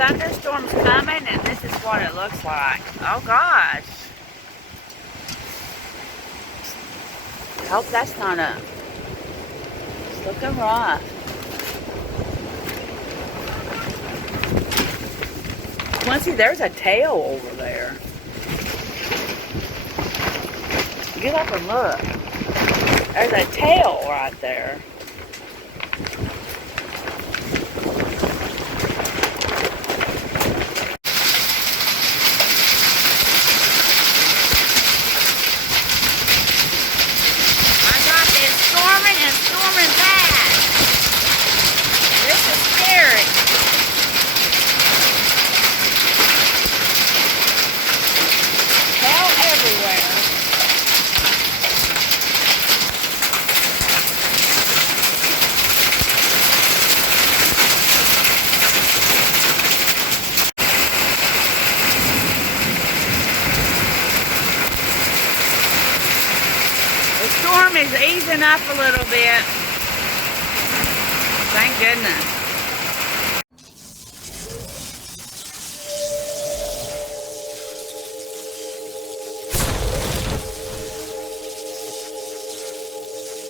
thunderstorm's coming, and this is what it looks like. Oh gosh. I hope that's not it's looking rough. Quincy, there's a tail over there. Get up and look. There's a tail right there. Storming bad. This is scary. Hell everywhere. The storm is easing up a little bit. Thank goodness.